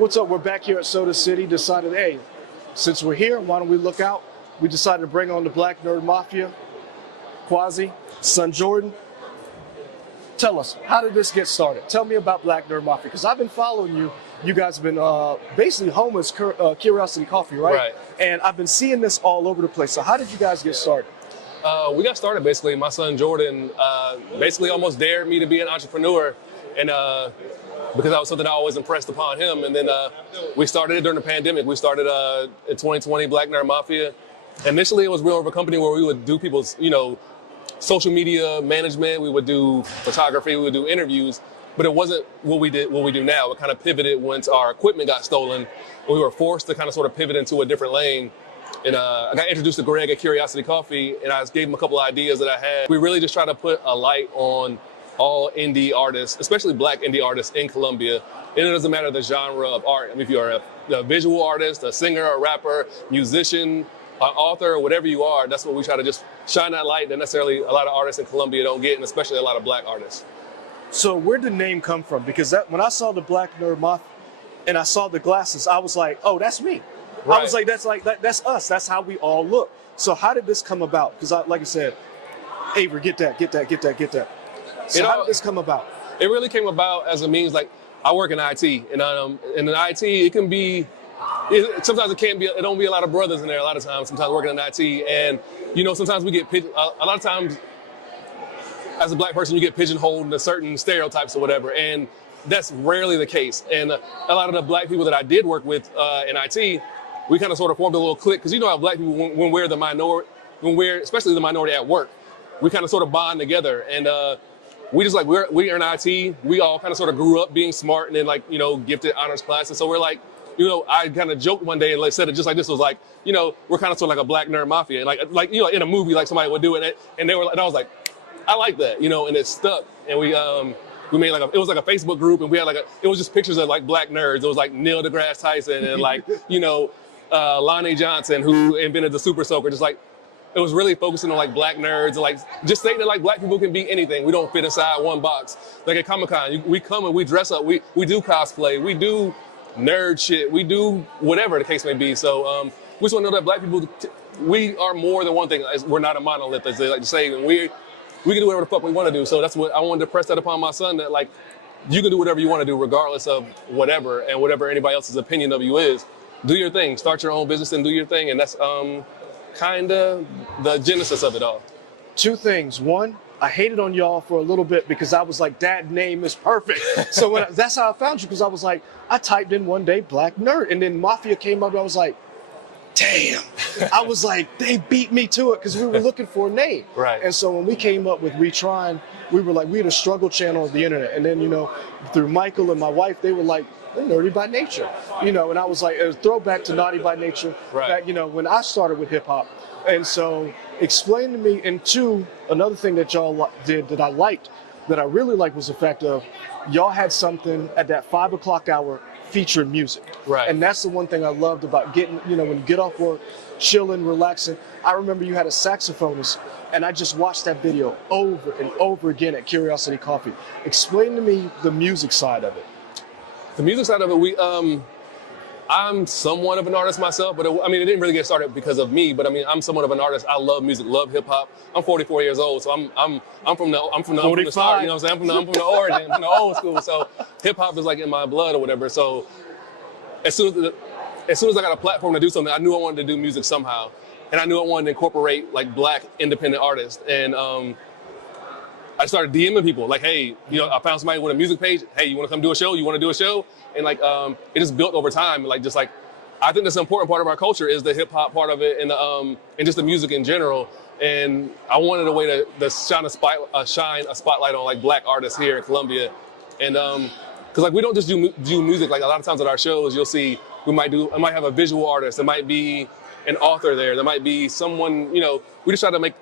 What's up? We're back here at Soda City. Decided, hey, since we're here, why don't we look out? We decided to bring on the Black Nerd Mafia, Quasi, Son Jordan. Tell us, how did this get started? Tell me about Black Nerd Mafia, because I've been following you. You guys have been basically home as Curiosity Coffee, right? Right. And I've been seeing this all over the place. So how did you guys get started? We got started basically. My son Jordan basically almost dared me to be an entrepreneur, and because that was something I always impressed upon him. And then we started it during the pandemic. We started in 2020, Black Nerd Mafia. Initially, it was more of a company where we would do people's, social media management. We would do photography. We would do interviews. But it wasn't what we do now. It kind of pivoted once our equipment got stolen. We were forced to kind of sort of pivot into a different lane. And I got introduced to Greg at Curiosity Coffee, and I gave him a couple of ideas that I had. We really just try to put a light on all indie artists, especially Black indie artists in Colombia. And it doesn't matter the genre of art. I mean, if you're a visual artist, a singer, a rapper, musician, an author, whatever you are, that's what we try to just shine that light that necessarily a lot of artists in Colombia don't get, and especially a lot of Black artists. So where'd the name come from? Because when I saw the Black Nerd Mafia and I saw the glasses, I was like, oh, that's me. Right. I was like, that's us. That's how we all look. So how did this come about? Because like I said, Avery, get that. So how did this come about? It really came about as a means, like, I work in IT, and in IT, it can be, sometimes it don't be a lot of brothers in there a lot of times, sometimes working in IT, and, sometimes we get, a lot of times, as a Black person, you get pigeonholed into certain stereotypes or whatever, and that's rarely the case. And a lot of the Black people that I did work with in IT, we kind of sort of formed a little clique, because how Black people, when we're the minority, especially the minority at work, we kind of sort of bond together. And we just we're in IT, we all kind of sort of grew up being smart and then gifted honors classes. So we're like, I kind of joked one day and said it just like this, was like, we're kind of sort of like a Black Nerd Mafia. And like in a movie, like somebody would do it. And they were like, and I was like, I like that, and it stuck. And we made it was like a Facebook group, and we had it was just pictures of Black nerds. It was like Neil deGrasse Tyson and Lonnie Johnson, who invented the Super Soaker. Just it was really focusing on Black nerds, and just saying that Black people can be anything. We don't fit inside one box. Like at Comic-Con, we come and we dress up. We do cosplay. We do nerd shit. We do whatever the case may be. So we just want to know that Black people, we are more than one thing. We're not a monolith, as they like to say, and we can do whatever the fuck we want to do. So that's what I wanted to press that upon my son, that you can do whatever you want to do regardless of whatever, and whatever anybody else's opinion of you is. Do your thing. Start your own business and do your thing. And that's kind of the genesis of it all. Two things. One, I hated on y'all for a little bit because I was like, that name is perfect. So that's how I found you, because I was like, I typed in one day Black Nerd, and then Mafia came up, and I was like, damn. I was like, they beat me to it, because we were looking for a name. Right. And so when we came up with Retrying, we were like, we had a struggle channel of the internet. And then, through Michael and my wife, they were like, they're nerdy by nature. And I was like, it was a throwback to naughty by nature. Right. Back, when I started with hip hop. And so explain to me, and two, another thing that y'all did that I liked, that I really liked, was the fact of y'all had something at that 5 o'clock hour featuring music. Right. And that's the one thing I loved about getting, when you get off work, chilling, relaxing. I remember you had a saxophonist, and I just watched that video over and over again at Curiosity Coffee. Explain to me the music side of it. The music side of it, I'm somewhat of an artist myself, but it didn't really get started because of me. But I'm somewhat of an artist. I love music, love hip hop. I'm 44 years old, so I'm from the start. You know what I'm saying? I'm from the origin, from the old school. So hip hop is in my blood or whatever. So as soon as I got a platform to do something, I knew I wanted to do music somehow, and I knew I wanted to incorporate Black independent artists. And I started DMing people hey, I found somebody with a music page. Hey, you want to come do a show? You want to do a show? And it just built over time. I think that's an important part of our culture, is the hip hop part of it, and just the music in general. And I wanted a way to shine a spotlight on Black artists here in Colombia. And because we don't just do music. A lot of times at our shows, you'll see I might have a visual artist. There might be an author there. There might be someone. We just try to make.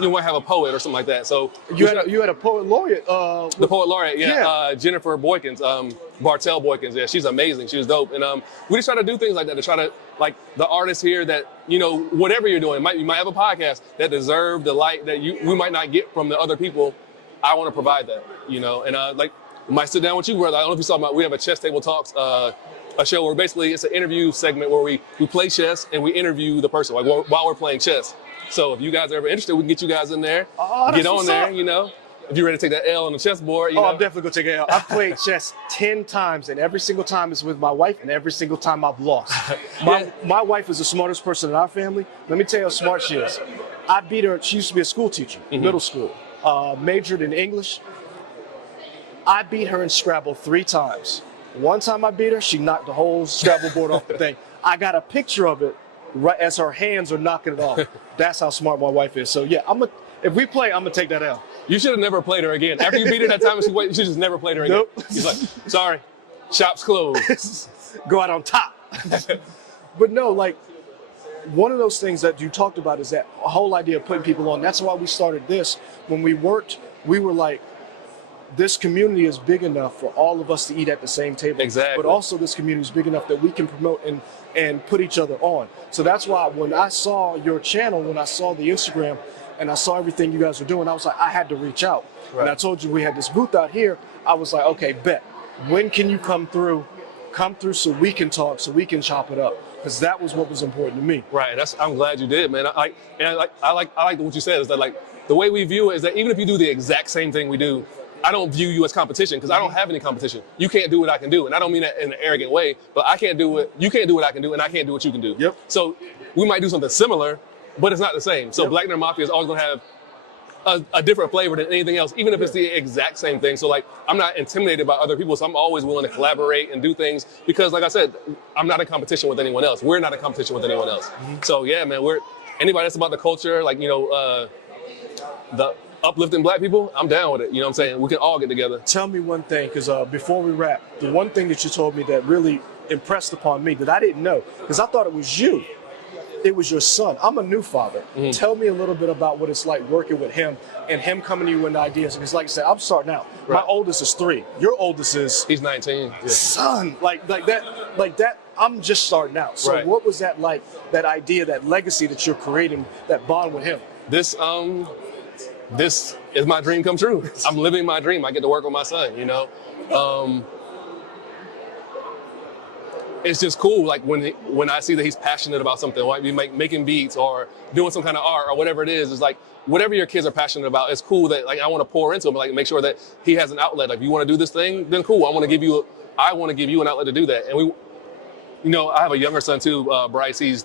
You might have a poet or something like that. So you had a poet laureate. The poet laureate, yeah. Jennifer Boykins, Bartell Boykins. Yeah, she's amazing. She was dope. And we just try to do things like that to try to the artists here that whatever you're doing, you might have a podcast that deserve the light that we might not get from the other people. I want to provide that, And we might sit down with you, brother. I don't know if you saw we have a chess table talks a show where basically it's an interview segment where we play chess and we interview the person like while we're playing chess. So if you guys are ever interested, we can get you guys in there, get on there, you know. If you're ready to take that L on the chessboard, you know. I'm definitely gonna take an L. I've played chess 10 times, and every single time it's with my wife, and every single time I've lost. My wife is the smartest person in our family. Let me tell you how smart she is. I beat her. She used to be a school teacher, middle school, majored in English. I beat her in Scrabble 3 times. One time I beat her, she knocked the whole Scrabble board off the thing. I got a picture of it right as her hands are knocking it off. That's how smart my wife is. So yeah, if we play, I'm gonna take that L. You should have never played her again. After you beat her that time, you should just never played her again. Nope. He's like, sorry, shop's closed. Go out on top. But no, like, one of those things that you talked about is that whole idea of putting people on. That's why we started this. When we worked, we were like, this community is big enough for all of us to eat at the same table. Exactly. But also this community is big enough that we can promote and put each other on. So that's why when I saw your channel, when I saw the Instagram, and I saw everything you guys were doing, I was like, I had to reach out. Right. And I told you we had this booth out here. I was like, okay, bet. When can you come through? Come through so we can talk, so we can chop it up. Because that was what was important to me. Right. I'm glad you did, man. I like what you said. Is that like the way we view it is that even if you do the exact same thing we do, I don't view you as competition because I don't have any competition. You can't do what I can do, and I don't mean that in an arrogant way. But I can't do what you can't do what I can do, and I can't do what you can do. Yep. So we might do something similar, but it's not the same. So Black Nerd Mafia is always going to have a different flavor than anything else, even if it's the exact same thing. So like, I'm not intimidated by other people, so I'm always willing to collaborate and do things because, like I said, I'm not in competition with anyone else. We're not in competition with anyone else. So yeah, man, anybody that's about the culture, like, you know, the uplifting Black people, I'm down with it. You know what I'm saying? We can all get together. Tell me one thing, because before we wrap, the one thing that you told me that really impressed upon me that I didn't know, because I thought it was you. It was your son. I'm a new father. Tell me a little bit about what it's like working with him and him coming to you with ideas. Because like I said, I'm starting out. Right. My oldest is 3. Your oldest is... He's 19. Yeah. Son, like that, I'm just starting out. So what was that like, that idea, that legacy that you're creating, that bond with him? This is my dream come true. I'm living my dream. I get to work with my son, you know? It's just cool, like when I see that he's passionate about something, like making beats or doing some kind of art or whatever it is. It's like whatever your kids are passionate about, it's cool that like I want to pour into him, like make sure that he has an outlet. Like, if you want to do this thing, then cool. I want to give you an outlet to do that. And you know, I have a younger son too, Bryce. He's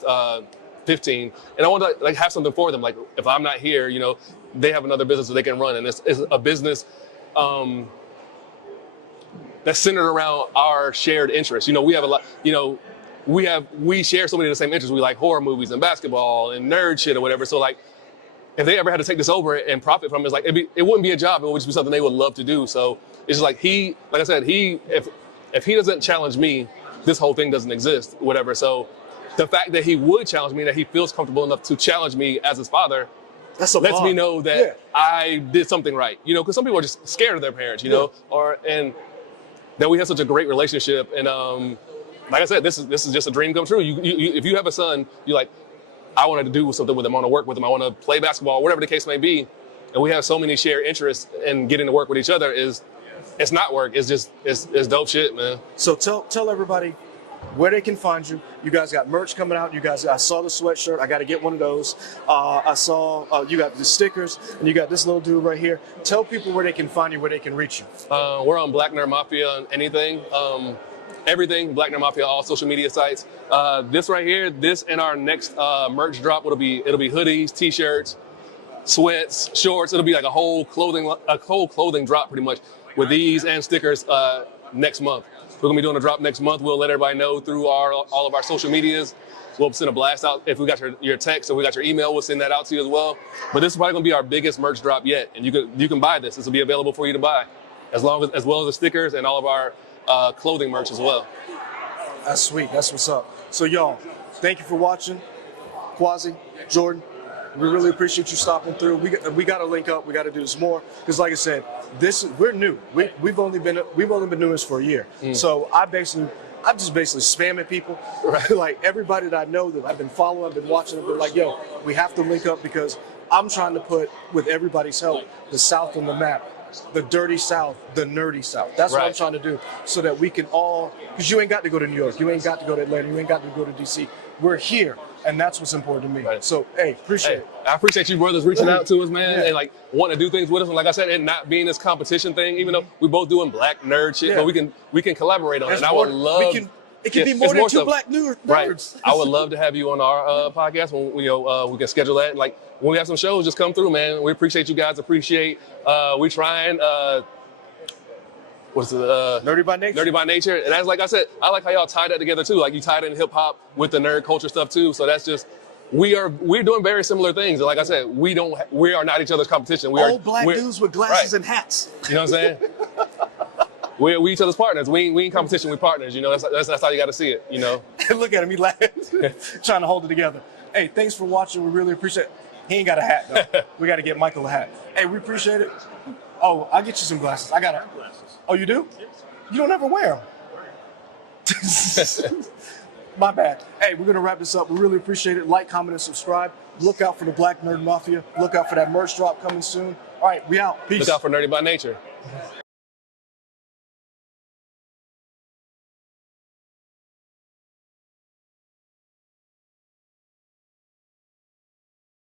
15, and I want to like have something for them. Like if I'm not here, you know, they have another business that they can run, and it's a business. That's centered around our shared interests. You know, we have a lot, you know, we share so many of the same interests. We like horror movies and basketball and nerd shit or whatever. So like, if they ever had to take this over and profit from it, it's like, it wouldn't be a job. It would just be something they would love to do. So it's just like like I said, if he doesn't challenge me, this whole thing doesn't exist, whatever. So the fact that he would challenge me, that he feels comfortable enough to challenge me as his father, lets me know that I did something right. You know, because some people are just scared of their parents, you know, and that we have such a great relationship. And like I said, this is just a dream come true. If you have a son, you're like, I want to do something with him. I want to work with him. I want to play basketball, whatever the case may be. And we have so many shared interests in getting to work with each other. It's not work. It's dope shit, man. So tell everybody where they can find you. You guys got merch coming out. I saw the sweatshirt. I got to get one of those. I saw you got the stickers, and you got this little dude right here. Tell people where they can find you, where they can reach you. We're on Black Nerd Mafia on anything, everything. Black Nerd Mafia, all social media sites. This right here, this and our next merch drop, it'll be hoodies, t-shirts, sweats, shorts. It'll be like a whole clothing drop pretty much with these and stickers next month. We're gonna be doing a drop next month. We'll let everybody know through all of our social medias. We'll send a blast out. If we got your text or we got your email, we'll send that out to you as well. But this is probably gonna be our biggest merch drop yet. And you can buy this. This will be available for you to buy, as well as the stickers and all of our clothing merch as well. That's sweet. That's what's up. So y'all, thank you for watching. Quasi, Jordan, we really appreciate you stopping through. We got to link up. We got to do this more because, like I said, we're new. We've only been doing this for a year. So I'm just basically spamming people. Right? Like everybody that I know that I've been following, I've been watching, I've been like, yo, we have to link up because I'm trying to put, with everybody's help, the South on the map. the dirty South, the nerdy South. That's what I'm Right. trying to do, so that we can all, because you ain't got to go to New York, you ain't got to go to Atlanta, you ain't got to go to DC. We're here, and that's what's important to me. Right. So, hey, appreciate Hey, it. I appreciate you brothers reaching out to us, man, Yeah. and like wanting to do things with us. And like I said, and not being this competition thing, even though we both doing black nerd shit, Yeah. but we can collaborate on it. It's And I more- would love. it can be Yeah, more it's than two stuff. black nerds. Right. I would love to have you on our podcast when we can schedule that. Like when we have some shows, just come through, man. We appreciate you guys. Appreciate we trying. What's the Nerdy by nature. Nerdy by nature, and that's like I said, I like how y'all tie that together too. Like you tied in hip hop with the nerd culture stuff too. So that's just we're doing very similar things. And like I said, we are not each other's competition. Old black dudes with glasses right. and hats. You know what I'm saying? we each other's partners. We ain't competition. We partners. You know, that's how you got to see it. You know. Look at him, he laughing, trying to hold it together. Hey, thanks for watching. We really appreciate it. He ain't got a hat though. We got to get Michael a hat. Hey, we appreciate it. Oh, I'll get you some glasses. I got it. Oh, you do? You don't ever wear them. My bad. Hey, we're going to wrap this up. We really appreciate it. Like, comment, and subscribe. Look out for the Black Nerd Mafia. Look out for that merch drop coming soon. All right, we out. Peace. Look out for Nerdy by Nature.